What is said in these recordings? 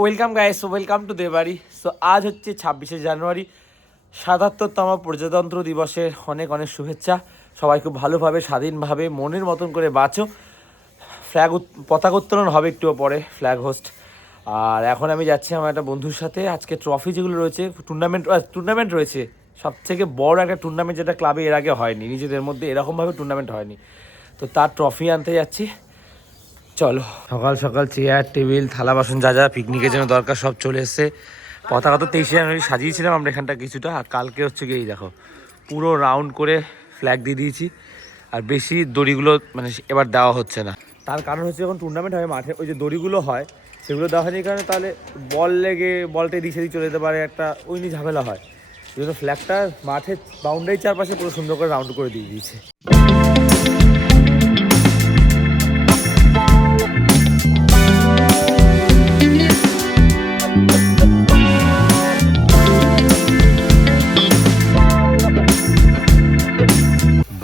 Welcome guys, welcome to Debari. So আজ হচ্ছে 26শে জানুয়ারি, ৭৭তম প্রজাতন্ত্র দিবসের অনেক অনেক শুভেচ্ছা। সবাই খুব ভালোভাবে স্বাধীনভাবে মনের মতন করে বাঁচো। পতাকা উত্তোলন হবে একটু পরে, ফ্ল্যাগ হোস্ট। আর এখন আমি যাচ্ছি আমার একটা বন্ধুর সাথে। আজকে ট্রফি যেগুলো রয়েছে, টুর্নামেন্ট রয়েছে, সবথেকে বড় একটা টুর্নামেন্ট যেটা ক্লাবে এর আগে হয়নি, নিজেদের মধ্যে এরকমভাবে টুর্নামেন্ট হয়নি। তো তার ট্রফি আনতে যাচ্ছি, চলো। সকাল সকাল চেয়ার টেবিল থালা বাসন যা যা পিকনিকের জন্য দরকার সব চলে এসছে। পতাকা তো 23শে জানুয়ারি সাজিয়েছিলাম আমরা এখানটা কিছুটা, আর কালকে হচ্ছে গিয়ে দেখো পুরো রাউন্ড করে ফ্ল্যাগ দিয়ে দিয়েছি। আর বেশি দড়িগুলো মানে এবার দেওয়া হচ্ছে না, তার কারণ হচ্ছে যখন টুর্নামেন্ট হয় মাঠে ওই যে দড়িগুলো হয় সেগুলো দেওয়া হয়নি, কারণে তাহলে বল লেগে বলটা এদিক সেদিক চলে যেতে পারে, একটা ওই নিয়ে ঝামেলা হয়। এই জন্য ফ্ল্যাগটা মাঠের বাউন্ডারি চারপাশে পুরো সুন্দর করে রাউন্ড করে দিয়ে দিয়েছে।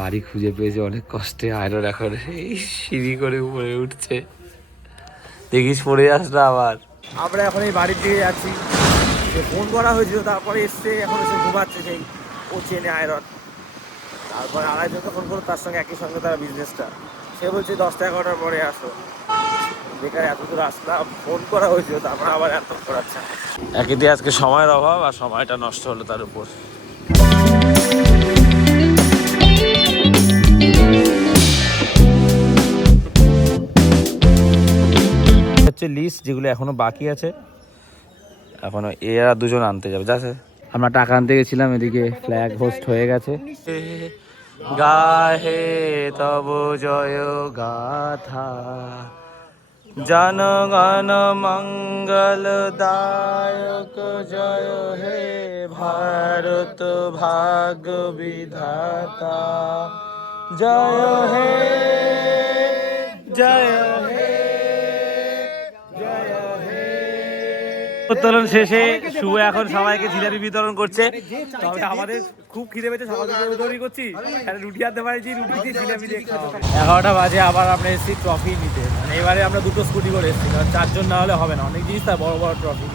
বাড়ি খুঁজে পেয়েছে অনেক কষ্টে, আয়রন এখন এই সিঁড়ি করে উপরে উঠছে, দেখিস পড়ে যাস না আবার। আমরা এখন এই বাড়ির দিকে যাচ্ছি, ফোন করা হয়েছিল তারপরে এসছে, এখন এসে ঘুমাচ্ছে সেই ও চেনে আয়রন। তারপরে আড়াইজনকে ফোন করো, তার সঙ্গে একই সঙ্গে তারা বিজনেসটা, সে বলছে 10টা-11টার পরে আসো। বেকার এত দূর আসলাম, ফোন করা হয়েছিল তারপর আবার এত করাচ্ছে। একই দিয়ে আজকে সময়ের অভাব আর সময়টা নষ্ট হলো তার উপর। হচ্ছে লিস্ট যেগুলো এখনো বাকি আছে, এখনো এরা দুজন আনতে যাবে। যাচ্ছে আমরা টাকা আনতে গেছিলাম, এদিকে ফ্ল্যাগ হোস্ট হয়ে গেছে। গাহে তব জয় গাথা, জনগণ মঙ্গল দায়ক জয় হে ভারত ভাগ্য বিধাতা, জয় হে জয় হে জয় হে। উত্তোলন শেষে শুভ এখন সবাইকে জিলাপি বিতরণ করছে। তবে আমাদের খুব খিদে পেয়েছে, সকাল থেকে দৌড়ি করছি, রুটি আনতে পারছি, রুটি দিয়ে জিলাপি দিয়ে 11টা বাজে আবার আমরা এসেছি ট্রফি নিতে। মানে এবারে আমরা দুটো স্কুটি করে এসেছি, কারণ 4 জন না হলে হবে না, অনেক জিনিস তার বড় বড় ট্রফি।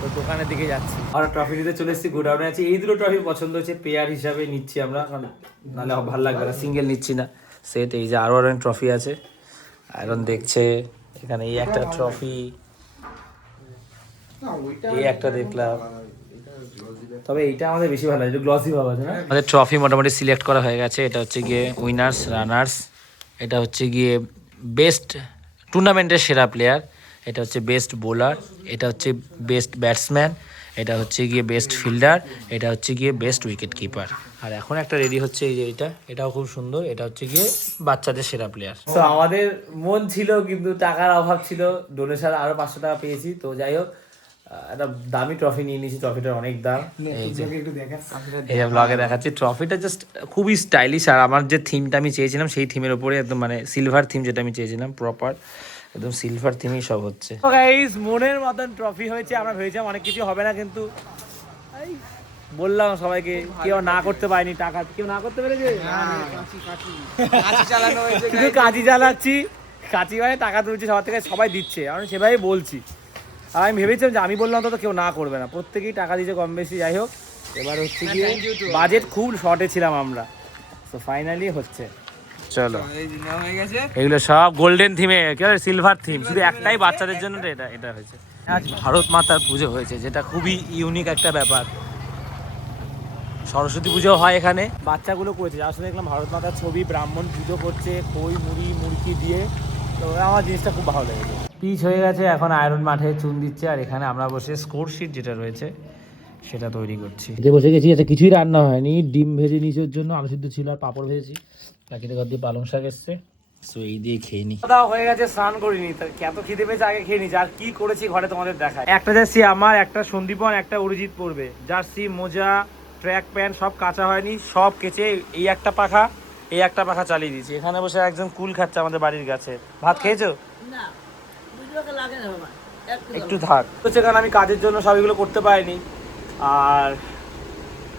তো দোকানের দিকে যাচ্ছি, আমরা ট্রফি নিতে চলে এসেছি, গোডাউনে আছি। এই দুটো ট্রফি পছন্দ হচ্ছে, পেয়ার হিসাবে নিচ্ছি আমরা, কারণ নাহলে ভালো লাগবে না, সিঙ্গেল নিচ্ছি না। সেট এই যে আরও অনেক ট্রফি আছে, আয়রন দেখছে এখানে। এই একটা ট্রফি, এই একটা দেখলাম, তবে এইটা আমাদের বেশি ভালো লাগে, গ্লসি ভাব আছে না। আমাদের ট্রফি মোটামুটি সিলেক্ট করা হয়ে গেছে। এটা হচ্ছে গিয়ে উইনার্স রানার্স, এটা হচ্ছে গিয়ে বেস্ট টুর্নামেন্টের সেরা প্লেয়ার, এটা হচ্ছে বেস্ট বোলার, এটা হচ্ছে বেস্ট ব্যাটসম্যান, এটা হচ্ছে গিয়ে বেস্ট ফিল্ডার, এটা হচ্ছে গিয়ে বেস্ট উইকেট কিপার। আর এখন একটা রেডি হচ্ছে এই যে এটাও খুব সুন্দর, এটা হচ্ছে গিয়ে বাচ্চাদের সেরা প্লেয়ার। তো আমাদের মন ছিল কিন্তু টাকার অভাব ছিল, ডোনেশন আরো 500 টাকা পেয়েছি। তো যাই হোক, একটা দামি ট্রফি নিয়ে নিয়েছি, ট্রফিটার অনেক দাম। এই যে ব্লগে দেখাচ্ছি, ট্রফিটা জাস্ট খুবই স্টাইলিশ। আর আমার যে থিমটা আমি চেয়েছিলাম সেই থিমের উপরে একদম, মানে সিলভার থিম যেটা আমি চেয়েছিলাম প্রপার, একদম সিলভার থিমই সব হচ্ছে। গাইস, মনের মতন ট্রফি হয়েছে। আমরা ভেবেছিলাম অনেক কিছু হবে না, কিন্তু বললাম সবাইকে, কেউ না করতে পারেনি। টাকা কেউ না করতে পেরেছে, কাঁচি চালাচ্ছি, কাঁচি মানে টাকা তুলছি সবার থেকে, সবাই দিচ্ছে, আমি সেভাবেই বলছি। আর আমি ভেবেছিলাম যে আমি বললাম তো কেউ না করবে না, প্রত্যেকেই টাকা দিচ্ছে কম বেশি। যাই হোক, এবার হচ্ছে গিয়ে বাজেট খুব শর্টে ছিলাম আমরা, তো ফাইনালি হচ্ছে। চলো, এগুলো সব গোল্ডেন থিমে, সিলভার থিম, শুধু একটাই বাচ্চাদের জন্য এটা হয়েছে। আজ ভারত মাতার পুজো হয়েছে, যেটা খুবই ইউনিক একটা ব্যাপার। সরস্বতী পুজো হয় এখানে, বাচ্চাগুলো করেছে, আসলে দেখলাম ভারত মাতার ছবি, ব্রাহ্মণ পুজো করছে খই মুড়ি মুরকি দিয়ে। তো আমার জিনিসটা খুব ভালো লেগেছে। পিচ হয়ে গেছে, এখন আয়রন মাঠে চুন দিচ্ছে, আর এখানে আমরা বসে স্কোর শিট যেটা রয়েছে সেটা তৈরি করছি। যে বসে গেছি, এটা কিছুই রান্না হয়নি, ডিম ভেজে নিচের জন্য, আলু সিদ্ধ ছিল আর পাঁপড় ভেজেছি, বাকিতে ঘর দিয়ে পালং শাক এসছে। সো এই দিয়ে খেয়ে নি। খাওয়া হয়ে গেছে, স্নান করিনি, এত খিদে পেয়েছে আগে খেয়ে নি। আর কি করেছি ঘরে তোমাদের দেখায়। একটা জার্সি আমার, একটা সন্দীপন, একটা অরিজিৎ পরবে, জার্সি মোজা ট্র্যাক প্যান্ট সব কাঁচা হয়নি, সব কেচে এই একটা পাখা চালিয়ে দিয়েছি। এখানে বসে একজন কুল খাচ্ছে আমাদের বাড়ির কাছে। ভাত খেয়েছো? না, একটু থাক হচ্ছে, কারণ আমি কাজের জন্য সব এগুলো করতে পারিনি। আর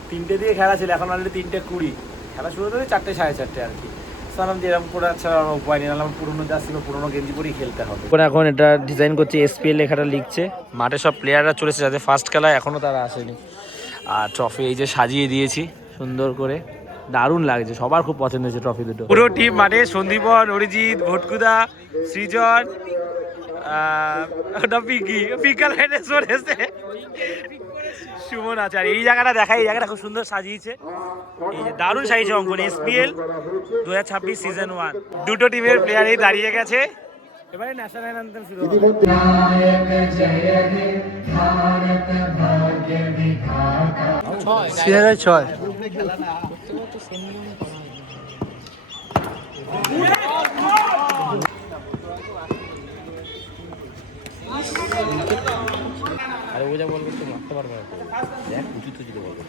3টে দিয়ে খেলা ছিল, এখন অলরেডি 3:20, খেলা শুরু হতে 4টে 4:30 আর কি। সালাম দিয়ে এরকম করে আচ্ছা আমার উপায় নেই, নাহলে আমার পুরোনো জার্সি বা পুরোনো গেঞ্জি পরেই খেলতে হবে। এখন এটা ডিজাইন করছে, এসপিএল লেখাটা লিখছে। মাঠে সব প্লেয়াররা চলেছে, যাদের ফার্স্ট খেলায় এখনও তারা আসেনি। আর ট্রফি এই যে সাজিয়ে দিয়েছি সুন্দর করে, দারুণ লাগছে, সবার খুব পছন্দ হয়েছে ট্রফি দুটো। পুরো টিম মাঠে, সন্দীপন, অরিজিৎ, ভটকুদা, সৃজন, সুমন আছে। আর এই জায়গাটা দেখা, এই জায়গাটা খুব সুন্দর সাজিয়েছে, এই যে দারুণ সাজিয়েছে অঙ্কন। এসপিএল 2026 সিজন 1 দুটো টিমের প্লেয়ার এই দাঁড়িয়ে গেছে। এবারে ন্যাশনাল অ্যান্থেম শুরু হবে। ছয় আরে ও যা বলবে তো মারতে পারবে না, দেখ উঁচু তো যদি বলবে।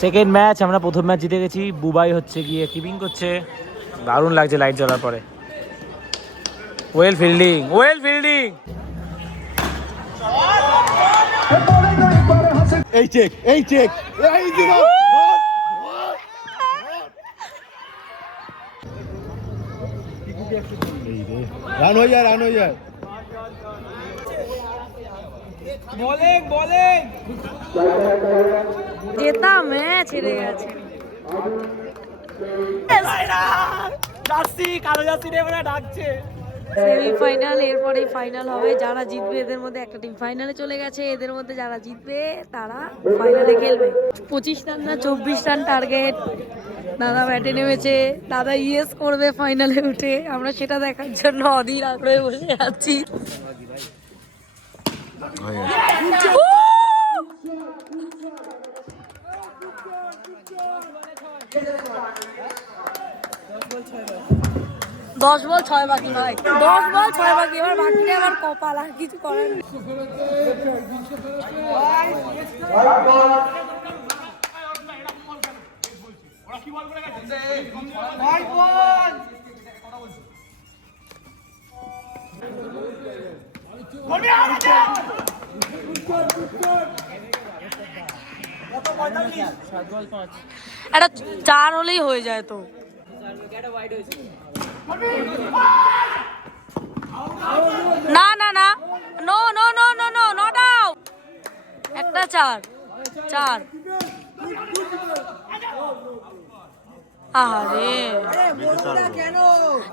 সেকেন্ড ম্যাচ, আমরা প্রথম ম্যাচ জিতে গেছি। বুবাই হচ্ছে গিয়ে কিপিং করছে, দারুণ লাগছে লাইট জ্বলার পরে। Well fielding, well fielding. এই চেক, এই চেক, এই জিরো। রান হয়ে যায়, রান হয়ে যায়। Bowling, bowling. জেতা ম্যাচ হেরে গেছে। জার্সি, কালো জার্সি নিয়ে মনে ডাকছে। সেমিফাইনাল, এরপরে ফাইনাল হবে। যারা জিতবে, এদের মধ্যে একটা টিম ফাইনালে চলে গেছে, এদের মধ্যে যারা জিতবে তারা ফাইনালে খেলবে। 25 রান না 24 রান টার্গেট। দাদা ব্যাটে নেমেছে, দাদা ইয়েস করবে ফাইনালে উঠে। আমরা সেটা দেখার জন্য অধীর আগ্রহে বসে আছি। দশ বল 6 বাকি ভাই, 10 বল 6 বাকি। এবার বাকিটা আমার কপাল, আর কিছু করার নেই। একটা 4 হলেই হয়ে যায় তো। না না না, no no no no no, not out. একটা 4 4। আরে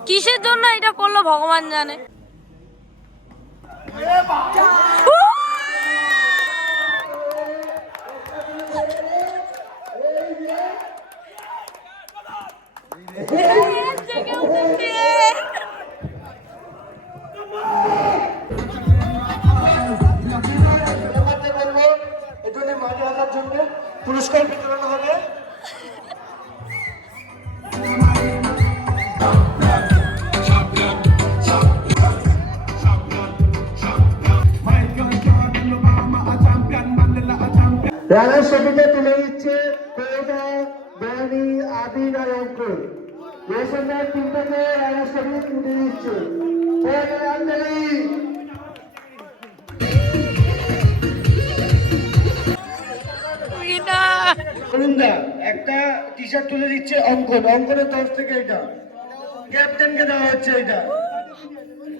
কিসের জন্য এটা করলো ভগবান জানে। পুরস্কার বিতরণ হবে। রানার ছবিতে তুলে দিচ্ছে বাণী, আবির আর অঙ্কুর। রেশনের টিম থেকে রানার ছবি তুলে দিচ্ছে। অরুণদা একটা টি শার্ট তুলে দিচ্ছে অঙ্কন, অঙ্কনের তরফ থেকে এটা ক্যাপ্টেনকে দেওয়া হচ্ছে। এটা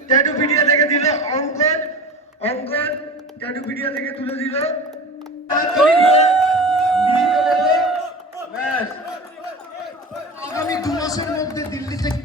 ট্যাটুপিডিয়া থেকে দিল অঙ্কন, অঙ্কন ট্যাটুপিডিয়া থেকে তুলে দিল। আগামী 2 মাসের মধ্যে দিল্লি থেকে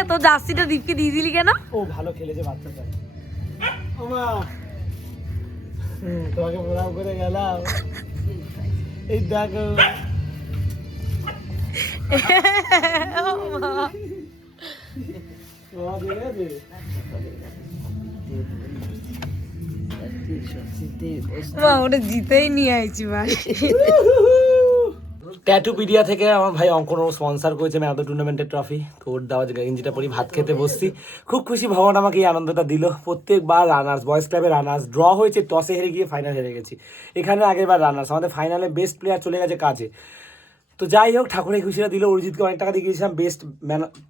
এত জার্সিটা দীপকে দিয়ে দিলি কেন? ও ভালো খেলেছে বাচ্চাটা। তোমাকে প্রণাম করে গেলাম। এই দেখো মা ওটা জিতেই নিয়ে আইছি ভাই। ট্যাটুপিডিয়া থেকে আমার ভাই অঙ্কন স্পন্সর করেছে ম্যারাথন টুর্নামেন্টের ট্রফি, তো ওর দেওয়া গেঞ্জিটা পরি ভাত খেতে বসছি। খুব খুশি, ভগবান আমাকে এই আনন্দটা দিল। প্রত্যেকবার রানার্স, বয়েজ ক্লাবের রানার্স ড্র হয়েছে, টসে হেরে গিয়ে ফাইনাল হেরে গেছি। এখানে আগের বার রানার্স, আমাদের ফাইনালে বেস্ট প্লেয়ার চলে গেছে কাজে। তো যাই হোক, ঠাকুরের খুশিটা দিল। অরিজিৎকে অনেক টাকা দিয়ে গিয়েছিলাম বেস্ট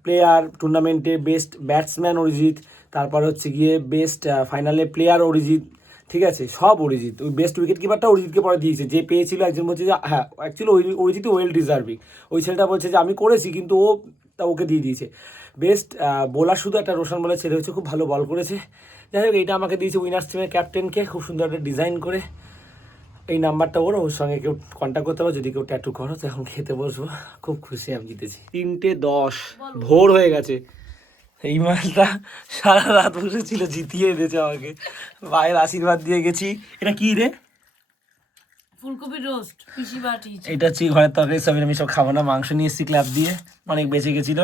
প্লেয়ার টুর্নামেন্টে, বেস্ট ব্যাটসম্যান অরিজিৎ, তারপর হচ্ছে গিয়ে বেস্ট ফাইনালে প্লেয়ার অরিজিৎ, ঠিক আছে, সব অরিজিৎ। ওই বেস্ট উইকেট কিপারটা অরিজিৎকে পরে দিয়েছে, যে পেয়েছিল একজন বলছে যে হ্যাঁ অ্যাকচুয়ালি অরিজিৎই ওয়েল ডিজার্ভিং। ওই ছেলেটা বলছে যে আমি করেছি, কিন্তু ও তা ওকে দিয়ে দিয়েছে। বেস্ট বোলার শুধু একটা রোশন বলের ছেলে হচ্ছে, খুব ভালো বল করেছে। যাই হোক, এইটা আমাকে দিয়েছে উইনার্স টিমের ক্যাপ্টেনকে, খুব সুন্দর একটা ডিজাইন করে। এই নাম্বারটা ওর সঙ্গে কেউ কন্ট্যাক্ট করতে পারো যদি কেউ ট্যাটু করো। তো এখন খেতে বসবো, খুব খুশি আমি জিতেছি। 3:10 ভোর হয়ে গেছে। এই মালটা সারা রাত বসেছিল, জিতিয়ে দিয়েছে আমাকে। ভাইয়ের আশীর্বাদ দিয়ে গেছি। এটা কি রে? ফুলকপি রোস্ট, পিসি বাটি। এটা হচ্ছে ঘরের তরকারি, সব আমি সব খাবো না। মাংস নিয়ে এসেছি ক্লাব দিয়ে, অনেক বেঁচে গেছিল।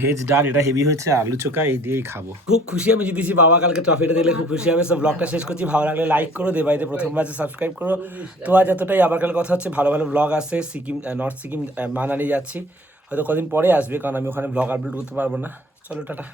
ভেজ ডাল, এটা হেভি হচ্ছে, আলু চোখা, এই দিয়েই খাবো। খুব খুশি আমি জিতেছি। বাবা কালকে ট্রফিটা দিলে খুব খুশি আমি। সব ব্লগটা শেষ করছি, ভালো লাগলে লাইক করো, দেবাইতে প্রথমবার আছে সাবস্ক্রাইব করো। তো আজ এতটাই। আবার কাল কথা হচ্ছে, ভালো ভালো ব্লগ আসছে। সিকিম, নর্থ সিকিম, মানালি যাচ্ছি, হয়তো কদিন পরে আসবে, কারণ আমি ওখানে ব্লগ আপলোড করতে পারবো না। চলো টাটা।